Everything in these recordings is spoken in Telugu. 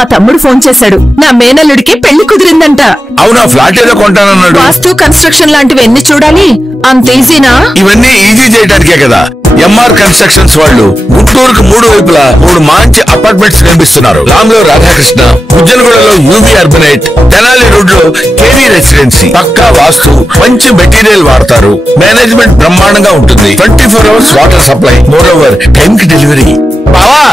మా తమ్ముడు ఫోన్ చేశాడు. నా మేనల్లుడికి పెళ్లి కుదిరిందంట. అవునా? ఫ్లాట్ ఏదో కొంటానన్నాడు. వాస్తు కన్స్ట్రక్షన్ లాంటివి ఎన్ని చూడాలి? అంత ఈజీనా? ఇవన్నీ ఈజీ చేయడానికే కదా ఎంఆర్ కన్స్ట్రక్షన్స్ వాళ్ళు గుంటూరుకు 3 వైపులా 3 మంచి అపార్ట్మెంట్స్ నిర్మిస్తున్నారు. రామ్లో రాధాకృష్ణ, ఉజ్జనగూడలో యూవీ అర్బనైట్, తెనాలి రోడ్ లో కేవీ రెసిడెన్సీ. పక్కా వాస్తు, మంచి మెటీరియల్ వాడతారు. మేనేజ్మెంట్ బ్రహ్మాండంగా ఉంటుంది. 24 hours water supply. Moreover time కి డెలివరీ. బావా,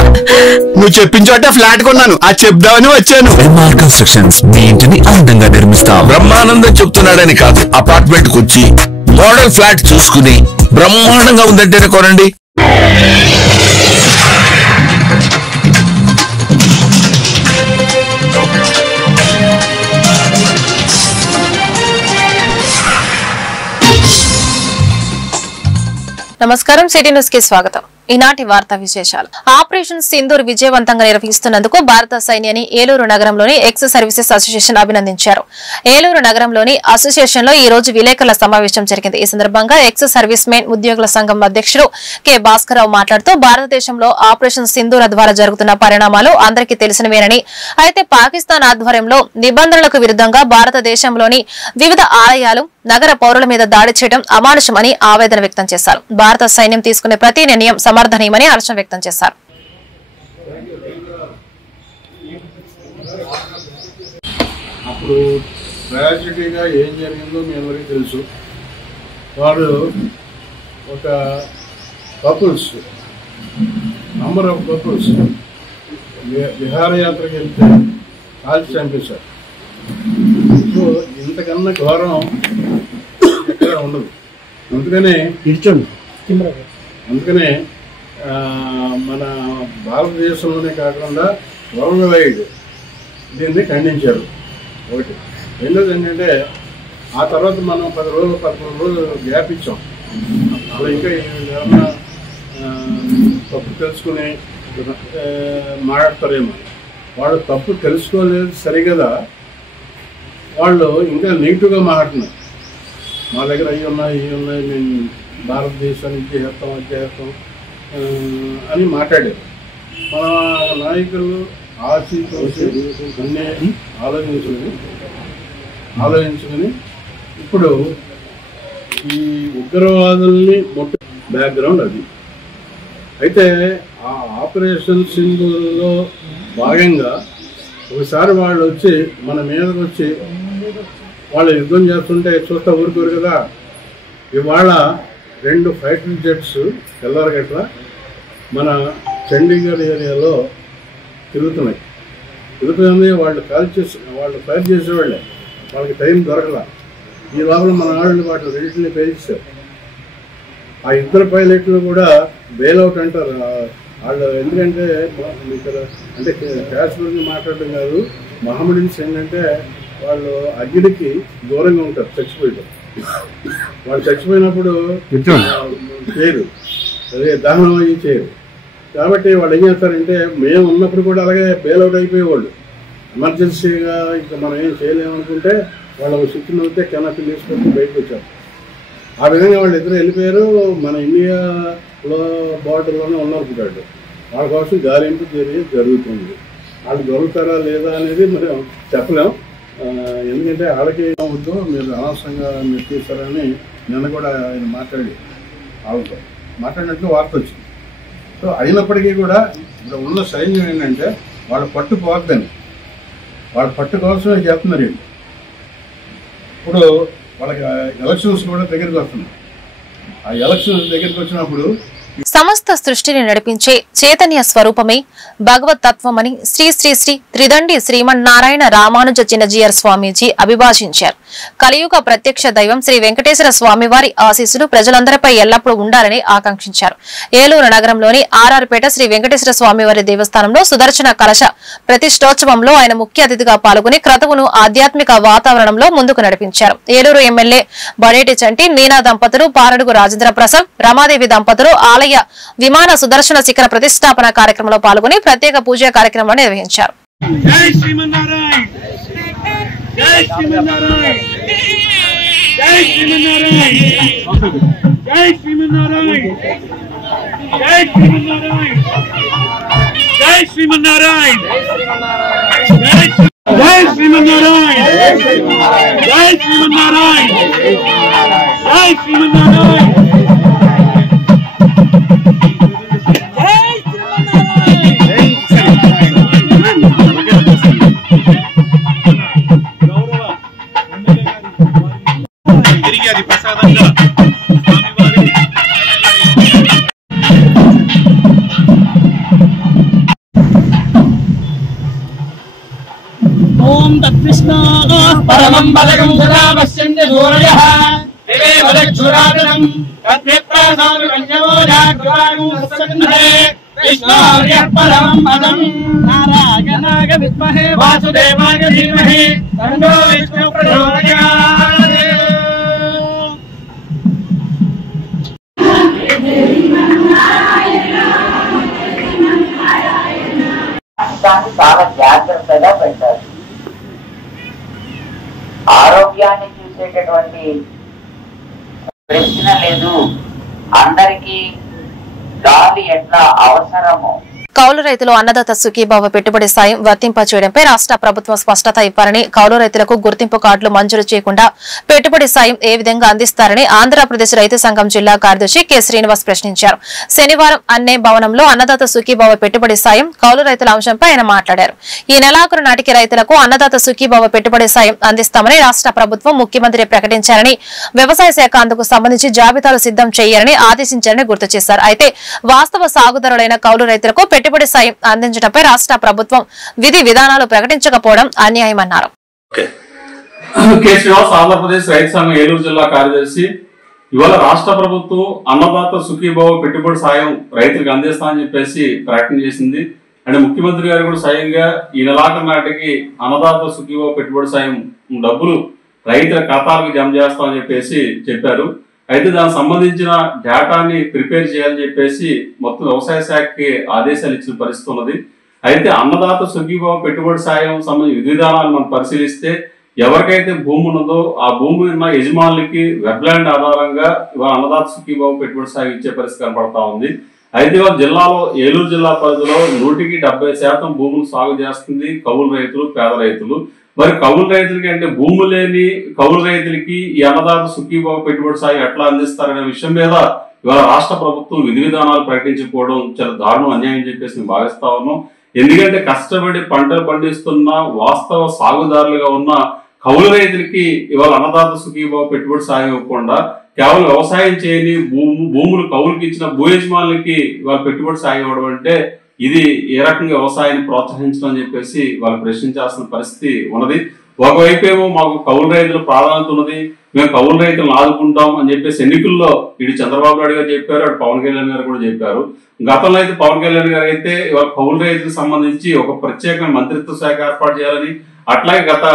నువ్వు చెప్పిన చోట ఫ్లాట్ కొన్నాను, అది చెప్దామని వచ్చాను. ఎంఆర్ కన్స్ట్రక్షన్స్ మీ ఇంటిని అందంగా నిర్మిస్తాం. బ్రహ్మానందం చెప్తున్నాడని కాదు, అపార్ట్మెంట్ కు వచ్చి మోడల్ ఫ్లాట్ చూసుకుని బ్రహ్మాండంగా ఉందంటేనే కొనండి. నమస్కారం, సిటీ న్యూస్ కి స్వాగతం. ఈనాటి వార్తా విశేషాలు. ఆపరేషన్ సింధూర్ విజయవంతంగా నిర్వహిస్తున్నందుకు భారత సైన్యాన్ని ఏలూరు నగరంలోని ఎక్స్ సర్వీసెస్ అసోసియేషన్ అభినందించారు. ఏలూరు నగరంలోని అసోసియేషన్ లో ఈ రోజు విలేకరుల సమావేశం జరిగింది. ఈ సందర్భంగా ఎక్స్ సర్వీస్ మెన్ ఉద్యోగుల సంఘం అధ్యక్షుడు కె భాస్కరరావు మాట్లాడుతూ భారతదేశంలో ఆపరేషన్ సింధూర్ ద్వారా జరుగుతున్న పరిణామాలు అందరికీ తెలిసినవేనని, అయితే పాకిస్తాన్ ఆధ్వర్యంలో నిబంధనలకు విరుద్ధంగా భారతదేశంలోని వివిధ ఆలయాలు, నగర పౌరుల మీద దాడి చేయడం అమానుషమని ఆవేదన వ్యక్తం చేశారు. భారత సైన్యం తీసుకునే ప్రతి నిర్ణయం సమర్థనీయమని హర్షం వ్యక్తం చేశారు. అప్పుడు ట్రాజడీగా ఏం జరిగిందో మీ అందరికీ తెలుసు. వారు ఒక కపుల్స్, నంబర్ ఆఫ్ కపుల్స్ విహారయాత్రకి వెళ్తే కాల్చి చంపేశారు. సో ఇంతకన్నా ఘోరం ఎక్కడ ఉండదు. అందుకనే మన భారతదేశంలోనే కాకుండా వరల్డ్ వైడ్ దీన్ని ఖండించారు. ఒకటి. రెండోది ఏంటంటే ఆ తర్వాత మనం 10 రోజులు 11 రోజులు గ్యాప్ ఇచ్చాం. అలా ఇంకా ఏమన్నా తప్పు తెలుసుకుని మాట్లాడతారేమో. వాళ్ళు తప్పు తెలుసుకోలేదు సరిగదా, వాళ్ళు ఇంకా నెగిటివ్గా మాట్లాడుతున్నారు. మా దగ్గర అవి ఉన్నాయి, మేము భారతదేశానికి చేస్తాం, అది చేస్తాం అని మాట్లాడారు. మన నాయకులు ఆశీతోసి అన్నీ ఆలోచించుకుని ఇప్పుడు ఈ ఉగ్రవాదుల్ని బ్యాక్గ్రౌండ్ అది. అయితే ఆ ఆపరేషన్ సింధూర్లో భాగంగా ఒకసారి వాళ్ళు వచ్చి మన మీదకి వచ్చి వాళ్ళు యుద్ధం చేస్తుంటే చూస్తా ఊరుకోరు కదా. ఇవాళ 2 ఫైటర్ జెట్స్ తెల్లారగట్ల మన చండీగఢ్ ఏరియాలో తిరుగుతున్నాయి. వాళ్ళు వాళ్ళు ఫైర్ చేసేవాళ్ళే, వాళ్ళకి టైం దొరకలా. ఈ లోపల మన వాళ్ళు వాటిని రెండింటిని పేల్చారు. ఆ 2 పైలట్లు కూడా బెయిల్అవుట్ అంటారు వాళ్ళు. ఎందుకంటే ఇక్కడ అంటే క్యాష్ గురించి మాట్లాడడం కాదు, మహమ్మడిన్స్ ఏంటంటే వాళ్ళు అగ్నికి దూరంగా ఉంటారు. చచ్చిపోయారు. వాళ్ళు చచ్చిపోయినప్పుడు చేయరు, అదే దహనం అయ్యి చేయరు. కాబట్టి వాళ్ళు ఏం చేస్తారంటే మేము ఉన్నప్పుడు కూడా అలాగే బెయిల్అవుట్ అయిపోయేవాళ్ళు. ఎమర్జెన్సీగా ఇంకా మనం ఏం చేయలేమనుకుంటే వాళ్ళ స్విచ్ అవుతే కెనపి తీసుకొని బయటకు వచ్చారు. ఆ విధంగా వాళ్ళు ఇద్దరు వెళ్ళిపోయారు. మన ఇండియాలో బార్డర్లోనే ఉన్నారనుకుంటాడు. వాళ్ళ కోసం గాలింపు జరుగుతుంది. వాళ్ళు దొరుకుతారా లేదా అనేది మనం చెప్పలేం. ఎందుకంటే వాళ్ళకి వద్దు, మీరు అనవసరంగా మీరు తీస్తారని నిన్న కూడా ఆయన వాళ్ళతో మాట్లాడినట్లు వార్త వచ్చింది. సో అయినప్పటికీ కూడా ఇక్కడ ఉన్న సైన్యం ఏంటంటే వాళ్ళ పట్టు పోద్దని, వాళ్ళ పట్టు కోసమే చేస్తున్నారు. ఇప్పుడు వాళ్ళకి ఎలక్షన్స్ కూడా దగ్గరికి వస్తున్నాయి. ఆ ఎలక్షన్స్ దగ్గరికి వచ్చినప్పుడు సమస్త సృష్టిని నడిపించే చైతన్య స్వరూపమే భగవత్ తత్వమని శ్రీ శ్రీ శ్రీ త్రిదండి శ్రీమన్నారాయణ రామానుజ చిన్నజీయర్ స్వామీజీ అభిభాషించారు. కలియుగ ప్రత్యక్ష దైవం శ్రీ వెంకటేశ్వర స్వామివారి ఆశీస్సులు ప్రజలందరిపై ఎల్లప్పుడూ ఉండాలని ఆకాంక్షించారు. ఏలూరు నగరంలోని ఆర్ఆర్పేట శ్రీ వెంకటేశ్వర స్వామివారి దేవస్థానంలో సుదర్శన కలశ ప్రతిష్టోత్సవంలో ఆయన ముఖ్య అతిథిగా పాల్గొని క్రతువును ఆధ్యాత్మిక వాతావరణంలో ముందుకు నడిపించారు. ఏలూరు ఎమ్మెల్యే బడేటి చంటి, మీనా దంపతులు, పారడుగు రాజేంద్ర ప్రసాద్, రమాదేవి దంపతులు ఆలయ విమాన సుదర్శన శిఖర ప్రతిష్టాపన కార్యక్రమంలో పాల్గొని ప్రత్యేక పూజా కార్యక్రమాన్ని నిర్వహించారు. జై శ్రీమన్నారాయణ, జై శ్రీమన్నారాయణ, జై శ్రీమన్నారాయణ, జై శ్రీమన్నారాయణ, జై శ్రీమన్నారాయణ, జై శ్రీమన్నారాయణ, జై శ్రీమన్నారాయణ జై శ్రీమన్నారాయణ తిరిగి అది ప్రసాదంగా స్వామివారి ఓం తత్కృష్ణ పరమం బలగం సదా పశ్యంతి సూరయః దివే వదక్షురాదనం తద్విప్రాసామి కన్యవో జాగ్రవాగం సస్సంధే విష్ణోర్యః పరమం పదం నారాయణాయ విద్మహే వాసుదేవాయ ధీమహి తన్నో విష్ణు ప్రచోదయాత్ దాన్ని చాలా జాగ్రత్తగా పెట్టాలి. ఆరోగ్యాన్ని చూసేటటువంటి ప్రశ్న లేదు. అందరికీ గాలి ఎట్లా అవసరమో కౌలు రైతులు అన్నదాత సుఖీభావ పెట్టుబడి సాయం వర్తింపచేయడంపై రాష్ట్ర ప్రభుత్వం స్పష్టత ఇవ్వాలని, కౌలు రైతులకు గుర్తింపు కార్డులు మంజూరు చేయకుండా పెట్టుబడి సాయం ఏ విధంగా అందిస్తారని ఆంధ్రప్రదేశ్ రైతు సంఘం జిల్లా కార్యదర్శి కె శ్రీనివాస్ ప్రశ్నించారు. శనివారం అన్నే భవనంలో అన్నదాత సుఖీభావ పెట్టుబడి సాయం కౌలు రైతుల అంశంపై ఆయన మాట్లాడారు. ఈ నెలాఖరు నాటికి రైతులకు అన్నదాత సుఖీభావ పెట్టుబడి సాయం అందిస్తామని రాష్ట్ర ప్రభుత్వం ముఖ్యమంత్రి ప్రకటించారని, వ్యవసాయ శాఖ అందుకు సంబంధించి జాబితాలు సిద్దం చేయాలని ఆదేశించారని గుర్తు చేశారు. అయితే వాస్తవ సాగుదారులైన కౌలు రైతులకు పెట్టుబడి సాయం అందించడంపై రాష్ట్ర ప్రభుత్వం విధి విధానాలు ప్రకటించకపోవడం అన్యాయమన్నారు. ఆంధ్రప్రదేశ్ రైతు సంఘం ఏలూరు జిల్లా కార్యదర్శి. ఇవాళ రాష్ట్ర ప్రభుత్వం అన్నదాత సుఖీభావ పెట్టుబడి సాయం రైతులకు అందిస్తామని చెప్పేసి ప్రకటన చేసింది. అంటే ముఖ్యమంత్రి గారు కూడా స్వయంగా ఈ నెలాఖరు నాటికి అన్నదాత సుఖీభావ పెట్టుబడి సాయం డబ్బులు రైతుల ఖాతాలకు జమ చేస్తామని చెప్పేసి చెప్పారు. అయితే దానికి సంబంధించిన డేటాని ప్రిపేర్ చేయాలని చెప్పేసి మొత్తం వ్యవసాయ శాఖకి ఆదేశాలు ఇచ్చిన పరిస్థితి ఉన్నది. అయితే అన్నదాత సుఖీభావ పెట్టుబడి సాయం సంబంధించిన విధి విధానాలు మనం పరిశీలిస్తే ఎవరికైతే భూమి ఉన్నదో ఆ భూమి ఉన్న యజమానులకి వెబ్లాండ్ ఆధారంగా ఇవాళ అన్నదాత సుఖీభావ పెట్టుబడి సాయం ఇచ్చే పరిస్థితి కనపడతా ఉంది. అయితే ఇవాళ జిల్లాలో ఏలూరు జిల్లా పరిధిలో 100% భూములు సాగు చేస్తుంది కౌలు రైతులు, పేద రైతులు. మరి కౌలు రైతులకి అంటే భూమి లేని కౌలు రైతులకి ఈ అన్నదాత సుఖీభావ పెట్టుబడి సాయం ఎట్లా అందిస్తారనే విషయం మీద ఇవాళ రాష్ట్ర ప్రభుత్వం విధి విధానాలు ప్రకటించకపోవడం చాలా దారుణం, అన్యాయం చెప్పేసి మేము భావిస్తా ఉన్నాం. ఎందుకంటే కష్టపడి పంటలు పండిస్తున్న వాస్తవ సాగుదారులుగా ఉన్న కౌలు రైతులకి ఇవాళ అన్నదాత సుఖీభావ పెట్టుబడి సాయం ఇవ్వకుండా కేవలం వ్యవసాయం చేయని భూములు కౌలుకి ఇచ్చిన భూ యజమానులకి ఇవాళ పెట్టుబడి సాయం ఇవ్వడం అంటే ఇది ఏ రకంగా వ్యవసాయాన్ని ప్రోత్సహించడం అని చెప్పేసి వాళ్ళు ప్రశ్నించాల్సిన పరిస్థితి ఉన్నది. ఒకవైపు ఏమో మాకు కౌలు రైతుల ప్రాధాన్యత ఉన్నది, మేము కౌలు రైతులను ఆదుకుంటాం అని చెప్పేసి ఎన్నికల్లో ఇటు చంద్రబాబు నాయుడు గారు చెప్పారు, అటు పవన్ కళ్యాణ్ గారు కూడా చెప్పారు. గతంలో అయితే పవన్ కళ్యాణ్ గారు అయితే ఇవాళ కౌలు రైతులకు సంబంధించి ఒక ప్రత్యేక మంత్రిత్వ శాఖ ఏర్పాటు చేయాలని, అట్లాగే గత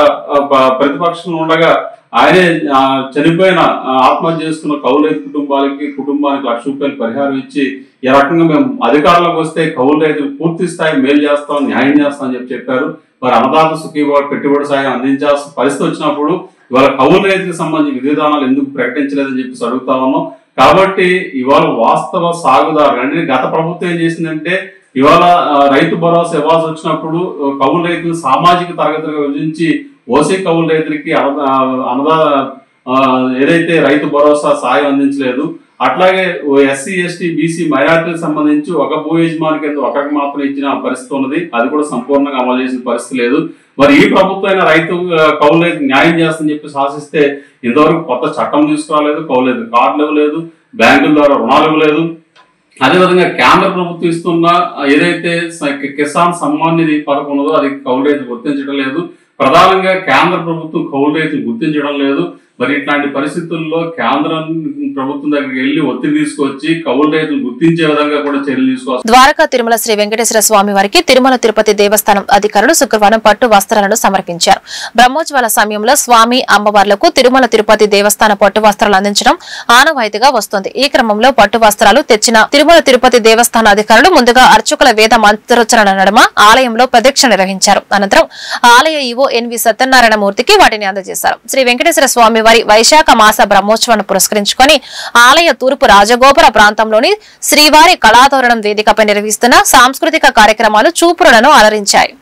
ప్రతిపక్షంలో ఉండగా ఆయనే చనిపోయిన ఆత్మహత్య చేసుకున్న కౌలు రైతు కుటుంబానికి 1,00,000 రూపాయలు పరిహారం ఇచ్చి ఈ రకంగా మేము అధికారంలోకి వస్తే కౌలు రైతులు పూర్తి స్థాయి మేలు చేస్తాం, న్యాయం చేస్తాం అని చెప్పారు. మరి అన్నదాత సుఖీభావ పెట్టుబడి సాయం అందించాల్సిన పరిస్థితి వచ్చినప్పుడు ఇవాళ కౌలు రైతులకు సంబంధించి విధి విధానాలు ఎందుకు ప్రకటించలేదని చెప్పేసి అడుగుతా ఉన్నాం. కాబట్టి ఇవాళ వాస్తవ సాగుదారు అంటే గత ప్రభుత్వం ఏం చేసిందంటే ఇవాళ రైతు భరోసా ఇవ్వాల్సి వచ్చినప్పుడు కౌలు రైతులు సామాజిక తరగతులుగా విభజించి ఓసీ కౌలు రైతులకి ఏదైతే రైతు భరోసా సాయం అందించలేదు, అట్లాగే ఎస్సీ ఎస్టీ బీసీ మైనార్టీలకు సంబంధించి ఒక భూ యజమాని కింద ఒకరికి మాత్రం ఇచ్చిన పరిస్థితి ఉన్నది. అది కూడా సంపూర్ణంగా అమలు చేసిన పరిస్థితి లేదు. మరి ఈ ప్రభుత్వం రైతు కౌలు రైతు న్యాయం చేస్తుందని చెప్పి ఆశిస్తే ఇంతవరకు కొత్త చట్టం తీసుకురాలేదు, కౌలు రైతు కార్డులు ఇవ్వలేదు, బ్యాంకుల ద్వారా రుణాలు ఇవ్వలేదు. అదేవిధంగా కేంద్ర ప్రభుత్వం ఇస్తున్న ఏదైతే కిసాన్ సమ్మాన్ నిధి పథకం ఉన్నదో అది కౌలు రైతు గుర్తించడం లేదు. ప్రధానంగా కేంద్ర ప్రభుత్వం కౌలు రైతులు గుర్తించడం లేదు. మరి ఇట్లాంటి పరిస్థితుల్లో కేంద్ర ప్రభుత్వం దగ్గరికి వెళ్లి ఒత్తిడి తీసుకొచ్చి కౌలు రైతులు గుర్తించే విధంగా కూడా చర్యలు తీసుకోవాలి. ద్వారకా తిరుమల శ్రీ వెంకటేశ్వర స్వామి వారికి తిరుమల తిరుపతి దేవస్థానం అధికారులు శుక్రవారం పట్టు వస్త్రాలను సమర్పించారు. బ్రహ్మోత్సవాల సమయంలో స్వామి అమ్మవార్లకు తిరుమల తిరుపతి దేవస్థాన పట్టు వస్త్రాలు అందించడం ఆనవాయితీగా వస్తోంది. ఈ క్రమంలో పట్టు వస్త్రాలు తెచ్చిన తిరుమల తిరుపతి దేవస్థాన అధికారులు ముందుగా అర్చకుల వేద మంత్రోచ్చరణ నడుమ ఆలయంలో ప్రదక్షిణ నిర్వహించారు. అనంతరం ఆలయ ఈవో ఎన్వి సత్యనారాయణ మూర్తికి వాటిని అందజేశారు. శ్రీ వెంకటేశ్వర స్వామి వారి వైశాఖ మాస బ్రహ్మోత్సవాన్ని పురస్కరించుకొని ఆలయ తూర్పు రాజగోపుర ప్రాంతంలోని శ్రీవారి కళాతోరణం వేదికపై నిర్వహిస్తున్న సాంస్కృతిక కార్యక్రమాలు చూపురులను అలరించాయి.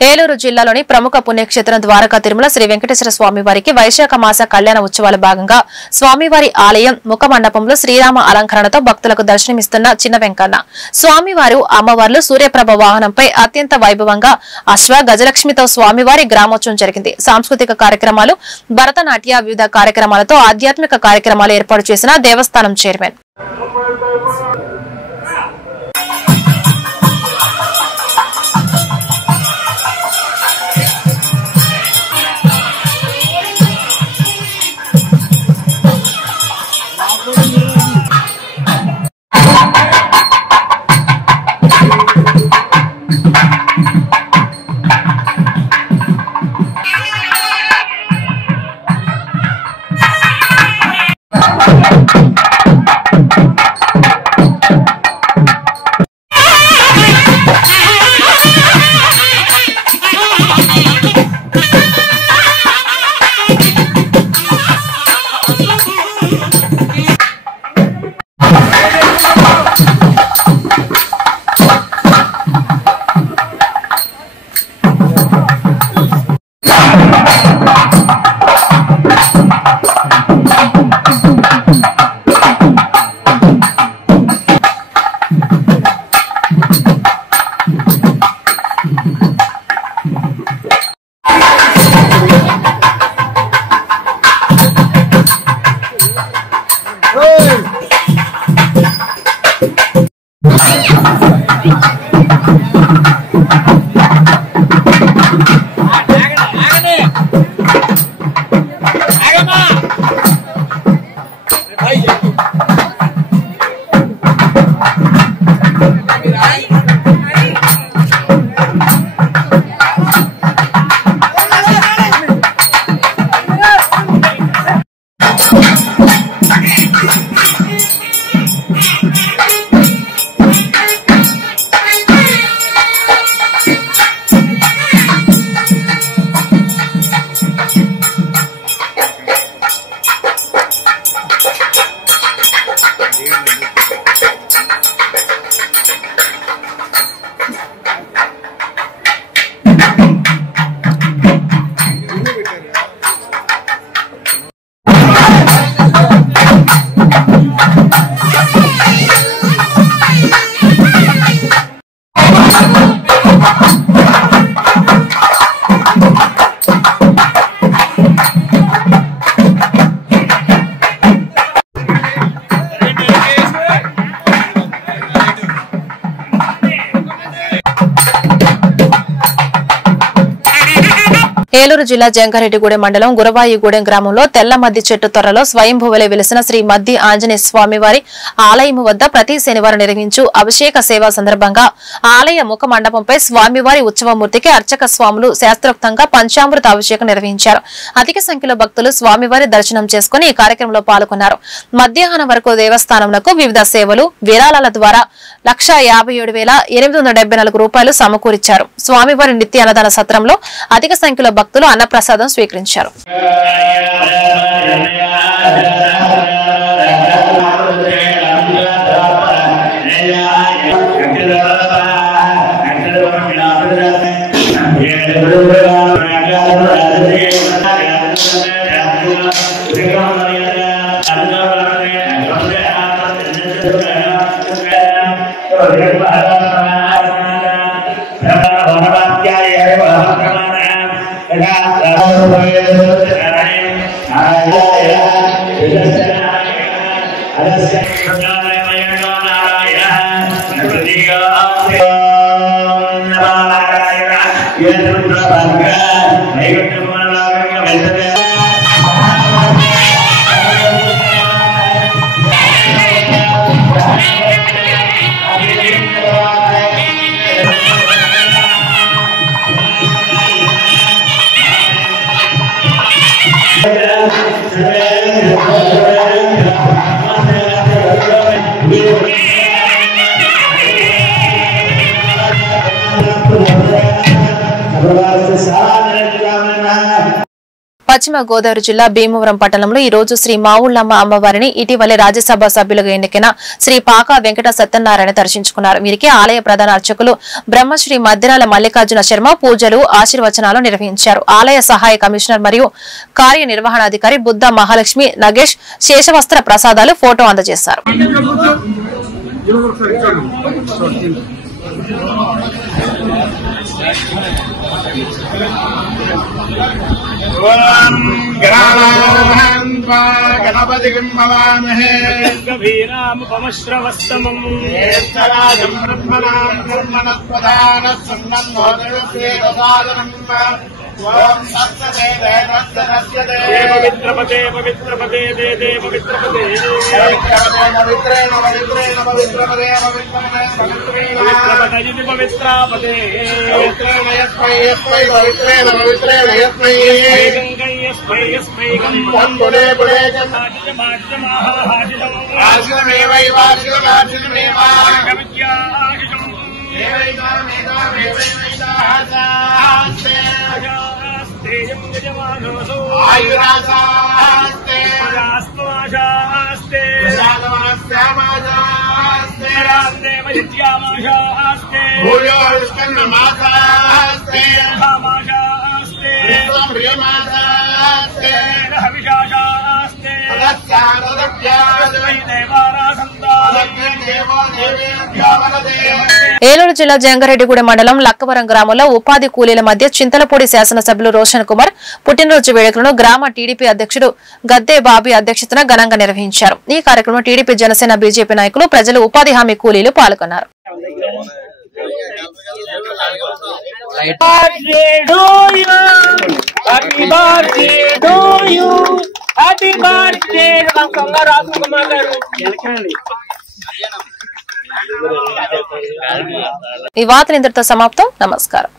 ఏలూరు జిల్లాలోని ప్రముఖ పుణ్యక్షేత్రం ద్వారకా తిరుమల శ్రీ వెంకటేశ్వర స్వామి వారికి వైశాఖ మాస కళ్యాణ ఉత్సవాల భాగంగా స్వామివారి ఆలయం ముఖ మండపంలో శ్రీరామ అలంకరణతో భక్తులకు దర్శనమిస్తున్న చిన్న వెంకన్న స్వామివారు అమ్మవార్లు సూర్యప్రభ వాహనంపై అత్యంత వైభవంగా అశ్వ గజలక్ష్మితో స్వామివారి గ్రామోత్సవం జరిగింది. సాంస్కృతిక కార్యక్రమాలు, భరతనాట్య, వివిధ కార్యక్రమాలతో ఆధ్యాత్మిక కార్యక్రమాలు ఏర్పాటు చేసిన దేవస్థానం చైర్మన్ ఏలూరు జిల్లా జంగారెడ్డిగూడెం మండలం గురవాయిగూడెం గ్రామంలో తెల్ల మద్ది చెట్టు త్వరలో స్వయంభువలే వెలిసిన శ్రీ మద్ది ఆంజనేయ స్వామి వారి ఆలయం వద్ద ప్రతి శనివారం నిర్వహించు అభిషేక సేవ సందర్భంగా ఆలయ ముఖ మండపంపై స్వామివారి ఉత్సవమూర్తికి అర్చక స్వాములు శాస్త్రోక్తంగా పంచామృత అభిషేకం నిర్వహించారు. అధిక సంఖ్యలో భక్తులు స్వామివారి దర్శనం చేసుకుని ఈ కార్యక్రమంలో పాల్గొన్నారు. మధ్యాహ్నం వరకు దేవస్థానంలో వివిధ సేవలు, విరాళాల ద్వారా 1,57,874 రూపాయలు సమకూర్చారు. స్వామివారి నిత్య అన్నదాన సత్రంలో అధిక సంఖ్యలో భక్తులు అన్నప్రసాదం స్వీకరించారు. Salam పశ్చిమ గోదావరి జిల్లా భీమవరం పట్టణంలో ఈ రోజు శ్రీ మావుళ్లమ్మ అమ్మవారిని ఇటీవలే రాజ్యసభ సభ్యులుగా ఎన్నికైన శ్రీ పాకా వెంకట సత్యనారాయణ దర్శించుకున్నారు. వీరికి ఆలయ ప్రధాన అర్చకులు బ్రహ్మశ్రీ మద్దిరాల మల్లికార్జున శర్మ పూజలు ఆశీర్వచనాలు నిర్వహించారు. ఆలయ సహాయ కమిషనర్ మరియు కార్యనిర్వహణాధికారి బుద్ధ మహాలక్ష్మి నగేష్ శేషవస్త్ర ప్రసాదాలు ఫోటో అందజేశారు. గణపతిం భవామహే గభీరాముపమశ్రవస్తమం ఏత్తరాజం బ్రహ్మణాం బ్రహ్మణస్పదాన సున్నం నోదరుసేదసాదనం ఓం సత్సదే దేవస్తరస్యతే పవిత్రపదే పవిత్రపదే దే పవిత్రపదే పవిత్రేణ పవిత్రేణ పవిత్రపదే పవిత్రపదే పవిత్రేణ పవిత్రాపదే పవిత్రేణ యస్మై యస్మై పవిత్రేణ పవిత్రేణ యస్మై యస్మై యస్మై గంబునే పుడే ఏలూరు జిల్లా జంగారెడ్డిగూడెం మండలం లక్కవరం గ్రామంలో ఉపాధి కూలీల మధ్య చింతలపూడి శాసనసభ్యులు రోషన్ కుమార్ పుట్టినరోజు వేడుకలను గ్రామ టీడీపీ అధ్యక్షుడు గద్దే బాబీ అధ్యక్షతన ఘనంగా నిర్వహించారు. ఈ కార్యక్రమంలో టీడీపీ జనసేన బీజేపీ నాయకులు ప్రజలు ఉపాధి హామీ కూలీలు పాల్గొన్నారు. ఈ వార్తలు ఇంతటితో సమాప్తం. నమస్కారం.